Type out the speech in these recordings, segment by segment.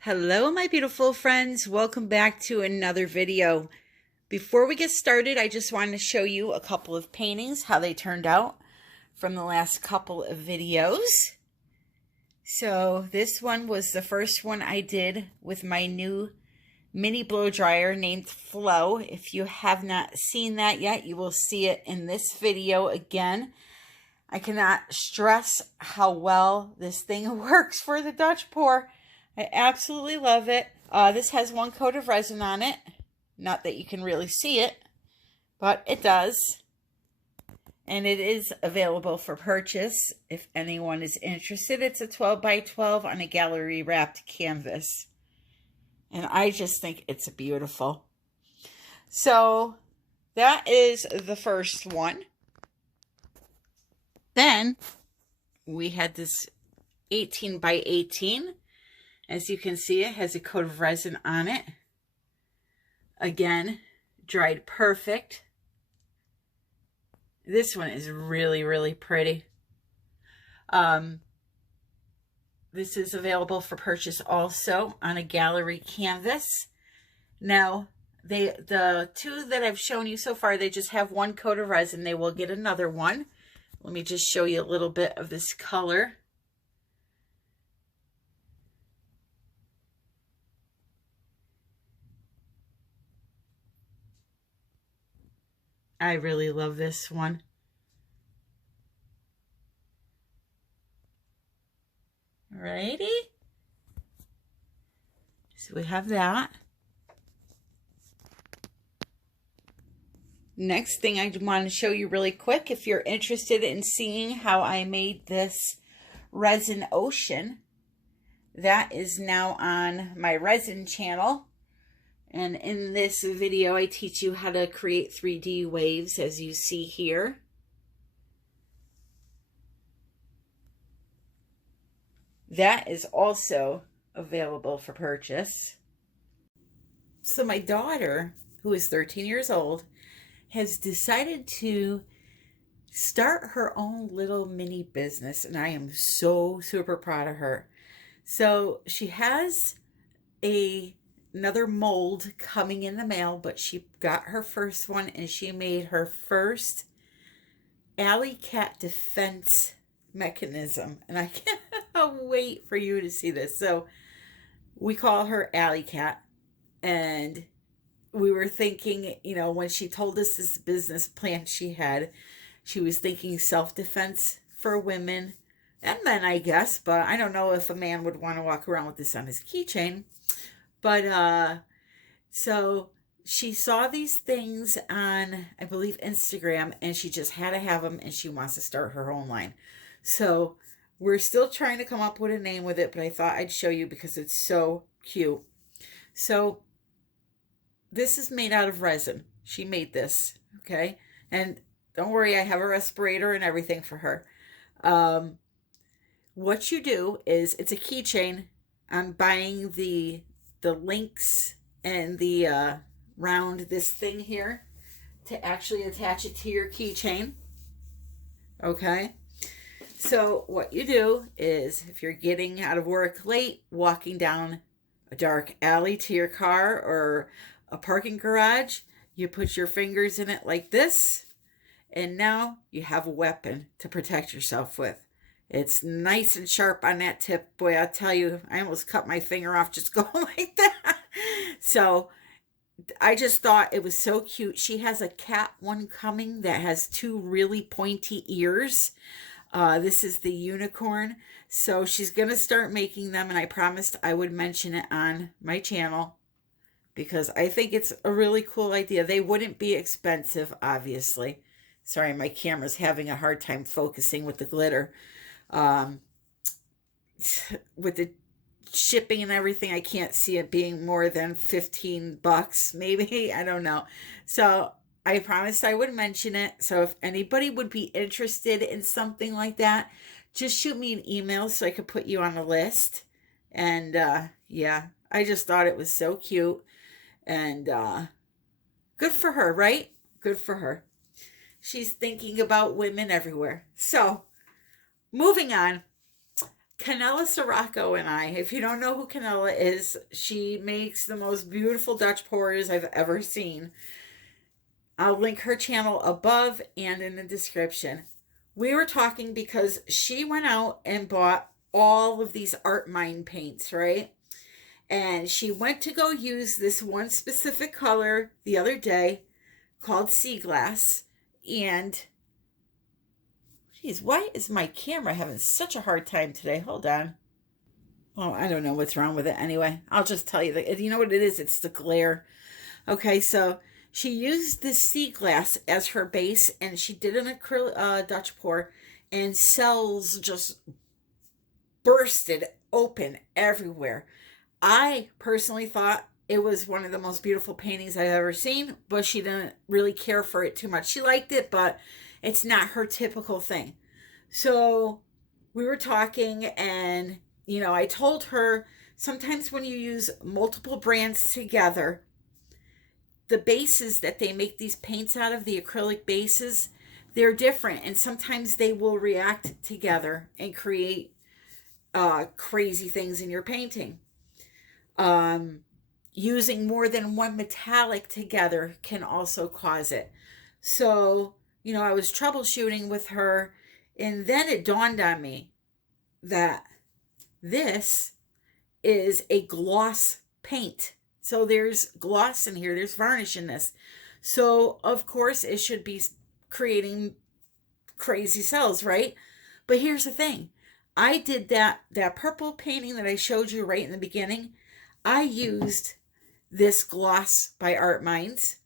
Hello, my beautiful friends. Welcome back to another video. Before we get started, I just wanted to show you a couple of paintings, how they turned out from the last couple of videos. So this one was the first one I did with my new mini blow dryer named Flo. If you have not seen that yet, you will see it in this video again. I cannot stress how well this thing works for the Dutch pour. I absolutely love it. This has one coat of resin on it. Not that you can really see it, but it does. And it is available for purchase if anyone is interested. It's a 12 by 12 on a gallery wrapped canvas. And I just think it's beautiful. So that is the first one. Then we had this 18 by 18. As you can see, it has a coat of resin on it. Again, dried perfect. This one is really, really pretty. This is available for purchase also on a gallery canvas. Now, the two that I've shown you so far, they just have one coat of resin. They will get another one. Let me just show you a little bit of this color. I really love this one. Alrighty. So we have that. Next thing I want to show you really quick, if you're interested in seeing how I made this resin ocean, that is now on my Resin Channel. And in this video, I teach you how to create 3D waves, as you see here. That is also available for purchase. So my daughter, who is 13 years old, has decided to start her own little mini business, and I am so super proud of her. So she has another mold coming in the mail, but she got her first one and she made her first alley cat defense mechanism, and I can't wait for you to see this. So we call her Alley Cat, and we were thinking, you know, when she told us this business plan she had, she was thinking self-defense for women and men, I guess, but I don't know if a man would want to walk around with this on his keychain. But so she saw these things on, I believe, Instagram, and she just had to have them, and she wants to start her own line. So we're still trying to come up with a name with it, but I thought I'd show you because it's so cute. So this is made out of resin. She made this, okay? And don't worry, I have a respirator and everything for her. What you do is, it's a keychain. I'm buying the links and the round this thing here to actually attach it to your keychain. Okay, so what you do is, if you're getting out of work late, walking down a dark alley to your car or a parking garage, you put your fingers in it like this, and now you have a weapon to protect yourself with. It's nice and sharp on that tip. Boy, I'll tell you, I almost cut my finger off just going like that. So I just thought it was so cute. She has a cat one coming that has two really pointy ears. This is the unicorn. So she's going to start making them, and I promised I would mention it on my channel because I think it's a really cool idea. They wouldn't be expensive, obviously. Sorry, my camera's having a hard time focusing with the glitter. With the shipping and everything, I can't see it being more than $15, maybe. I don't know. So I promised I would mention it. So if anybody would be interested in something like that, just shoot me an email so I could put you on the list. And yeah, I just thought it was so cute. And good for her, right? Good for her. She's thinking about women everywhere. So moving on. Canella Sirocco and I, if you don't know who Canella is, she makes the most beautiful Dutch pours I've ever seen. I'll link her channel above and in the description. We were talking because she went out and bought all of these Art Mine paints, right? And she went to go use this one specific color the other day called Sea Glass. And, geez, why is my camera having such a hard time today? Hold on. Oh, I don't know what's wrong with it anyway. I'll just tell you that, you know what it is? It's the glare. Okay, so she used this sea glass as her base, and she did an acrylic Dutch pour, and cells just bursted open everywhere. I personally thought it was one of the most beautiful paintings I've ever seen, but she didn't really care for it too much. She liked it, but it's not her typical thing. So we were talking, and I told her sometimes when you use multiple brands together, the bases that they make these paints out of, the acrylic bases, they're different, and sometimes they will react together and create crazy things in your painting. Using more than one metallic together can also cause it. So, I was troubleshooting with her, and then it dawned on me that this is a gloss paint. So there's gloss in here, there's varnish in this. So, of course, it should be creating crazy cells, right? But here's the thing. I did that purple painting that I showed you right in the beginning. I used this gloss by Art Mines.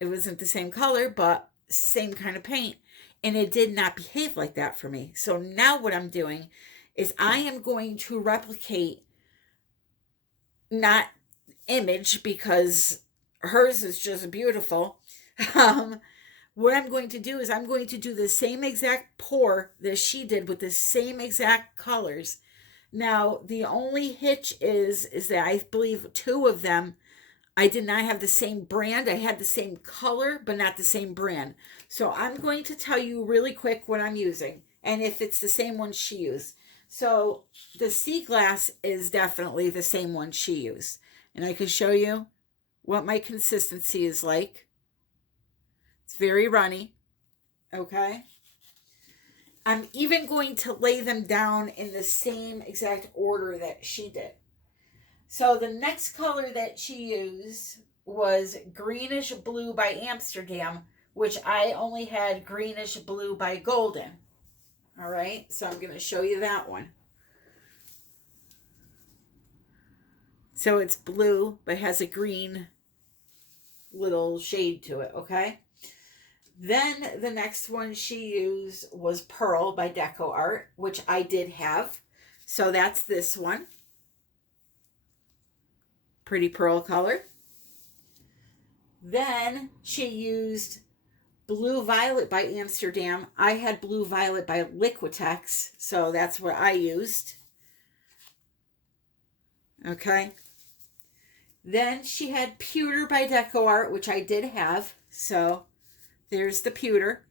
It wasn't the same color, but same kind of paint. And it did not behave like that for me. So now what I'm doing is I am going to replicate, not image, because hers is just beautiful. What I'm going to do is I'm going to do the same exact pour that she did with the same exact colors. Now, the only hitch is that I believe two of them, I did not have the same brand. I had the same color, but not the same brand. So I'm going to tell you really quick what I'm using, and if it's the same one she used. So the sea glass is definitely the same one she used. And I can show you what my consistency is like. It's very runny. Okay. I'm even going to lay them down in the same exact order that she did. So the next color that she used was Greenish Blue by Amsterdam, which I only had Greenish Blue by Golden. All right, so I'm going to show you that one. So it's blue, but has a green little shade to it, okay? Then the next one she used was Pearl by Deco Art, which I did have. So that's this one. Pretty pearl color. Then she used Blue Violet by Amsterdam. I had Blue Violet by Liquitex, so that's what I used. Okay. Then she had Pewter by Deco Art, which I did have. So there's the pewter.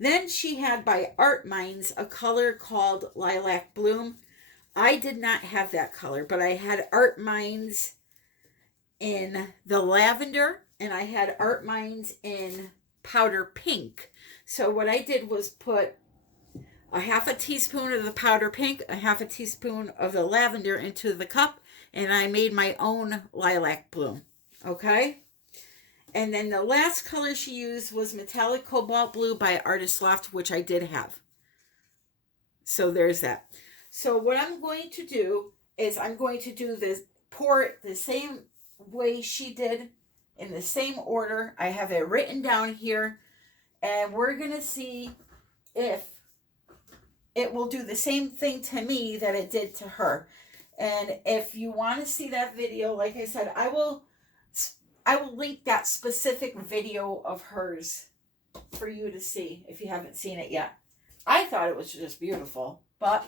Then she had by Art Mines a color called Lilac Bloom. I did not have that color, but I had Art Mines in the lavender, and I had Art Mines in powder pink. So what I did was put a half a teaspoon of the powder pink, a half a teaspoon of the lavender into the cup, and I made my own lilac bloom. Okay? And then the last color she used was Metallic Cobalt Blue by Artist Loft, which I did have. So there's that. So what I'm going to do is I'm going to do this, pour it the same way she did, in the same order. I have it written down here, and we're going to see if it will do the same thing to me that it did to her. And if you want to see that video, like I said, I will link that specific video of hers for you to see if you haven't seen it yet. I thought it was just beautiful, but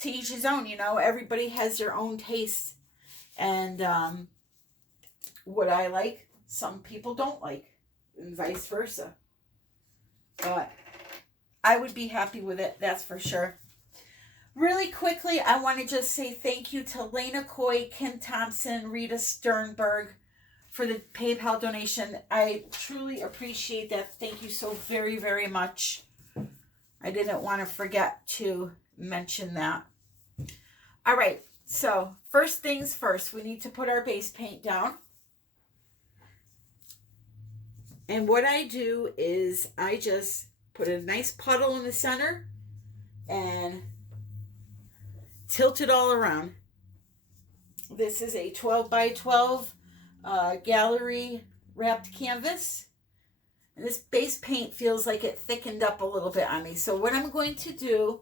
to each his own, everybody has their own taste. And what I like, some people don't like, and vice versa. But I would be happy with it, that's for sure. Really quickly, I want to just say thank you to Lena Coy, Kim Thompson, Rita Sternberg for the PayPal donation. I truly appreciate that. Thank you so very, very much. I didn't want to forget to mention that. All right, so first things first, we need to put our base paint down. And what I do is I just put a nice puddle in the center and tilt it all around. This is a 12 by 12 gallery wrapped canvas. And this base paint feels like it thickened up a little bit on me. So what I'm going to do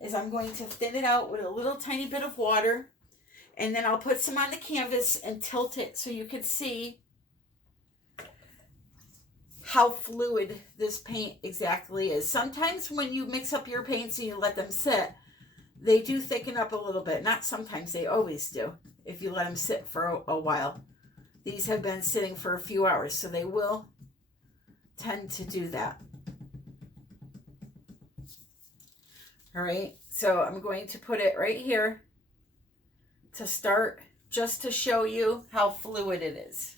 is I'm going to thin it out with a little tiny bit of water. And then I'll put some on the canvas and tilt it so you can see how fluid this paint exactly is. Sometimes when you mix up your paints and you let them sit, they do thicken up a little bit. Not sometimes, they always do, if you let them sit for a while. These have been sitting for a few hours, so they will tend to do that. All right, so I'm going to put it right here to start, just to show you how fluid it is.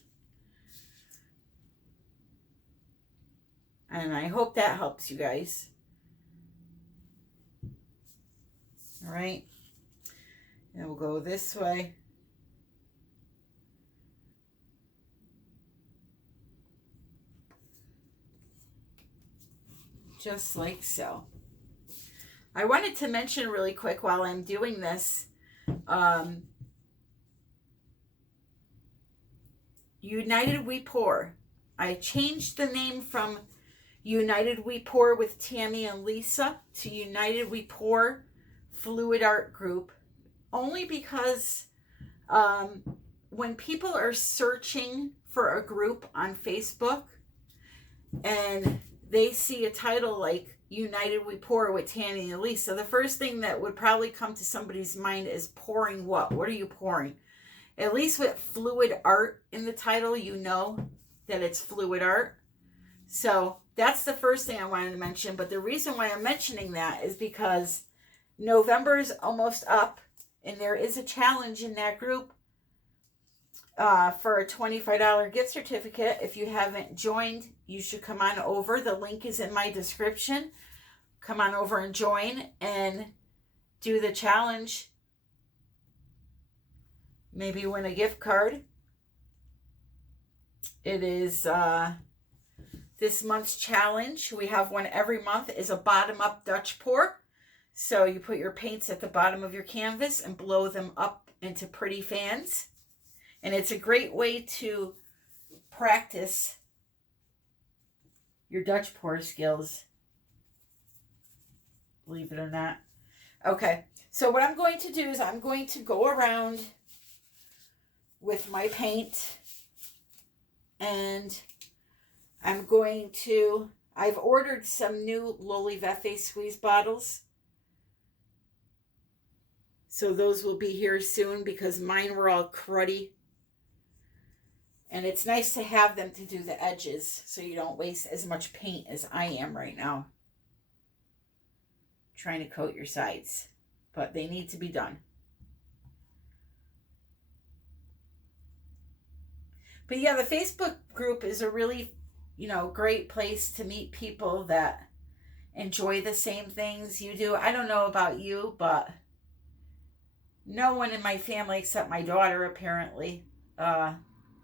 And I hope that helps you guys. All right, and we'll go this way. Just like so. I wanted to mention really quick while I'm doing this, United We Pour. I changed the name from United We Pour with Tammy and Lisa to United We Pour Fluidart Group, only because when people are searching for a group on Facebook and they see a title like United We Pour with Tammy and Lisa, the first thing that would probably come to somebody's mind is pouring what? What are you pouring? At least with fluid art in the title, you know that it's fluid art. So that's the first thing I wanted to mention. But the reason why I'm mentioning that is because November is almost up, and there is a challenge in that group for a $25 gift certificate. If you haven't joined, you should come on over. The link is in my description. Come on over and join and do the challenge. Maybe win a gift card. It is this month's challenge. We have one every month, is a bottom-up Dutch pour. So you put your paints at the bottom of your canvas and blow them up into pretty fans. And it's a great way to practice your Dutch pour skills, believe it or not. Okay, so what I'm going to do is I'm going to go around with my paint, and I'm going to, I've ordered some new LOLIVEFE squeeze bottles. So those will be here soon because mine were all cruddy. And it's nice to have them to do the edges so you don't waste as much paint as I am right now. Trying to coat your sides, but they need to be done. But yeah, the Facebook group is a really, great place to meet people that enjoy the same things you do. I don't know about you, but no one in my family except my daughter apparently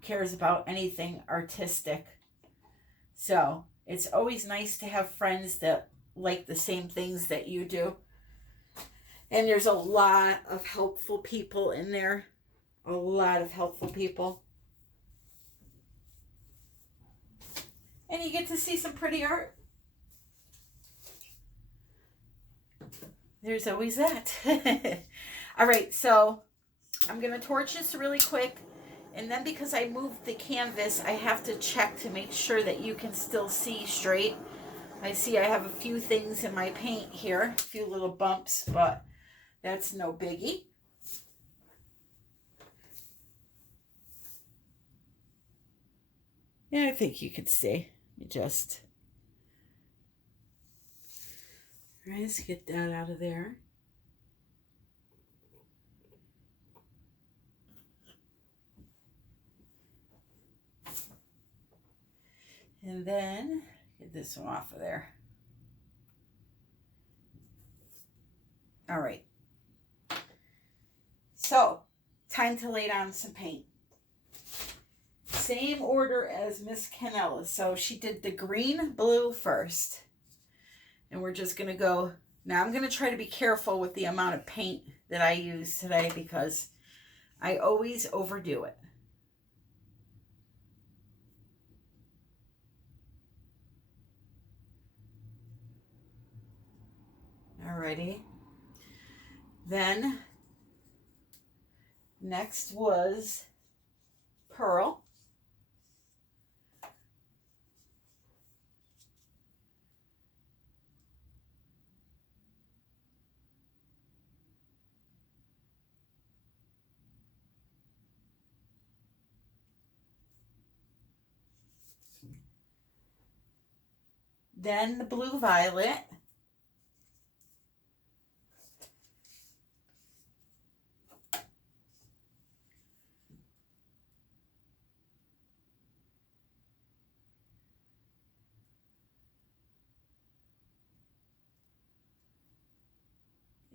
cares about anything artistic. So it's always nice to have friends that like the same things that you do. And there's a lot of helpful people in there. A lot of helpful people. And you get to see some pretty art. There's always that. All right, so I'm going to torch this really quick. And then because I moved the canvas, I have to check to make sure that you can still see straight. I see I have a few things in my paint here, a few little bumps, but that's no biggie. Yeah, I think you can see. You just All right, let's get that out of there. And then get this one off of there. All right. So, time to lay down some paint. Same order as Miss Canella. So she did the green, blue first. And we're just going to go. Now I'm going to try to be careful with the amount of paint that I use today because I always overdo it. Alrighty. Then next was Pearl. Then the blue violet.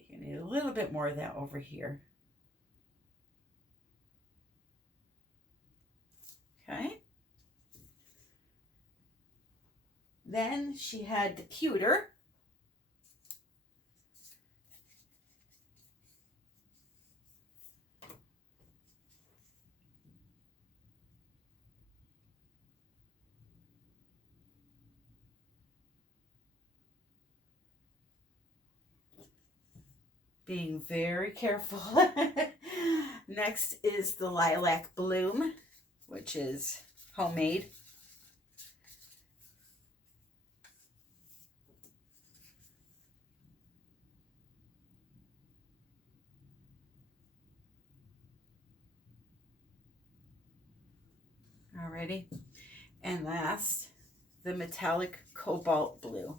You need a little bit more of that over here. Okay. Then she had the pewter. Being very careful. Next is the lilac bloom, which is homemade. Alrighty. And last, the metallic cobalt blue.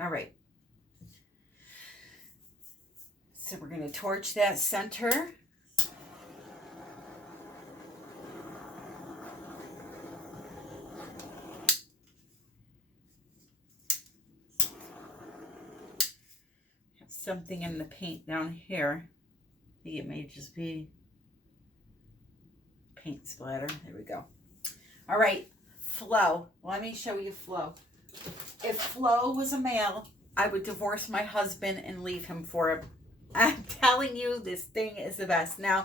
All right. So we're going to torch that center. Have something in the paint down here. I think it may just be paint splatter. There we go. All right, Flo. Let me show you Flo. If Flo was a male, I would divorce my husband and leave him for him. I'm telling you, this thing is the best. Now,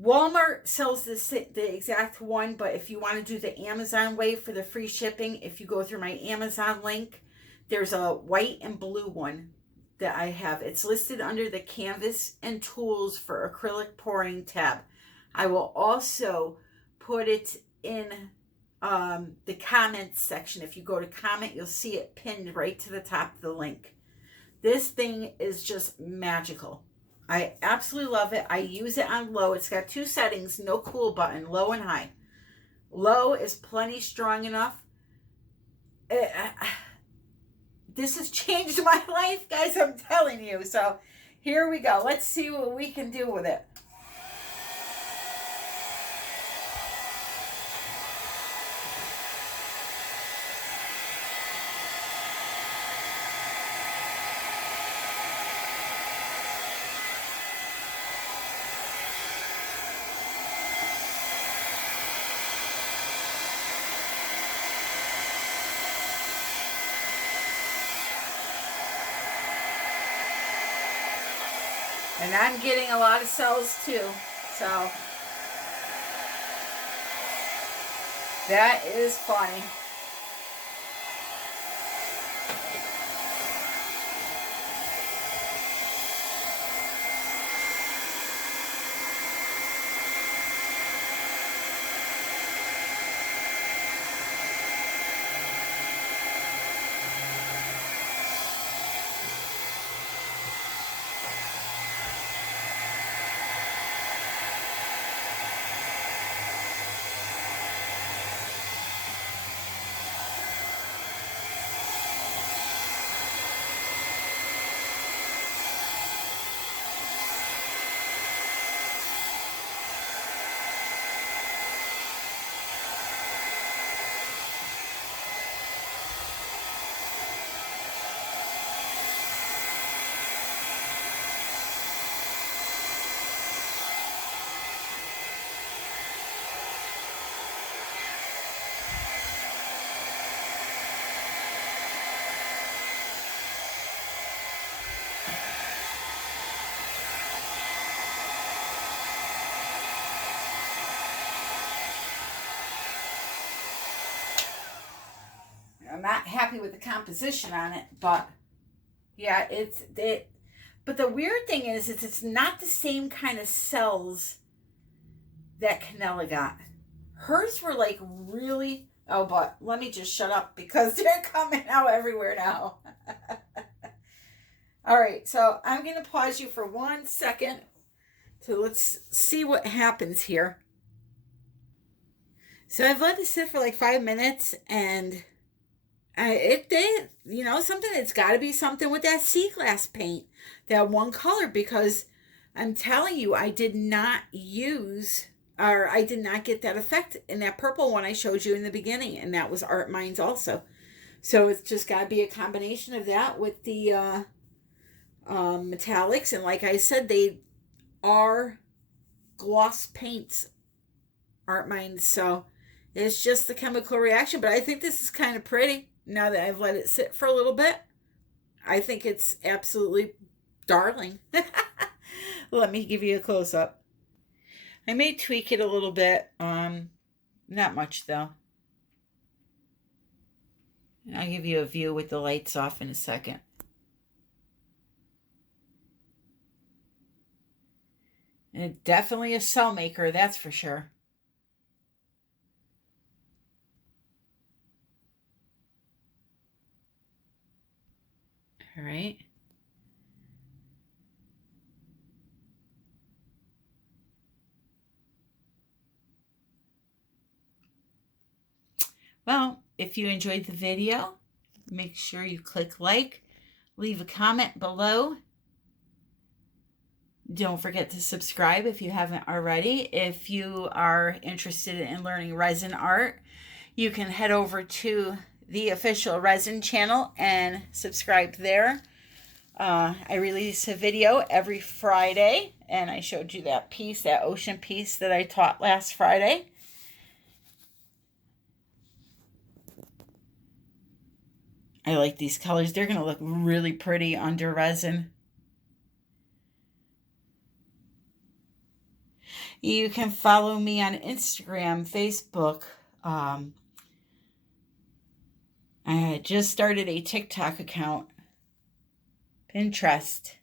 Walmart sells the exact one, but if you want to do the Amazon way for the free shipping, if you go through my Amazon link, there's a white and blue one that I have. It's listed under the Canvas and Tools for Acrylic Pouring tab. I will also put it in the comments section. If you go to comment, you'll see it pinned right to the top of the link. This thing is just magical. I absolutely love it. I use it on low. It's got two settings, no cool button, low and high. Low is plenty strong enough. This has changed my life, guys, I'm telling you. So here we go. Let's see what we can do with it. And I'm getting a lot of cells too, so that is funny. I'm not happy with the composition on it, but yeah, but the weird thing is it's not the same kind of cells that Canella got. Hers were like really, oh, but let me just shut up because they're coming out everywhere now. All right, so I'm going to pause you for 1 second. So let's see what happens here. So I've let it sit for like 5 minutes, and you know, something, it's got to be something with that sea glass paint, that one color, because I'm telling you, I did not use, or I did not get that effect in that purple one I showed you in the beginning, and that was Art Minds also. So it's just got to be a combination of that with the metallics, and like I said, they are gloss paints, Art Minds, so it's just the chemical reaction. But I think this is kind of pretty now that I've let it sit for a little bit. I think it's absolutely darling. Let me give you a close-up. I may tweak it a little bit, not much though. I'll give you a view with the lights off in a second. And definitely a cell maker, that's for sure. All right. Well, if you enjoyed the video, make sure you click like, leave a comment below. Don't forget to subscribe if you haven't already. If you are interested in learning resin art, you can head over to the official Resin Channel and subscribe there. I release a video every Friday, and I showed you that piece, that ocean piece that I taught last Friday. I like these colors. They're going to look really pretty under resin. You can follow me on Instagram, Facebook. I just started a TikTok account, Pinterest.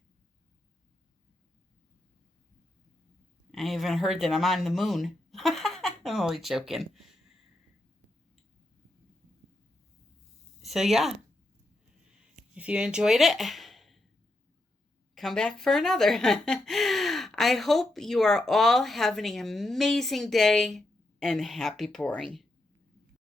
I even heard that I'm on the moon. I'm only joking. So yeah, if you enjoyed it, come back for another. I hope you are all having an amazing day, and happy pouring.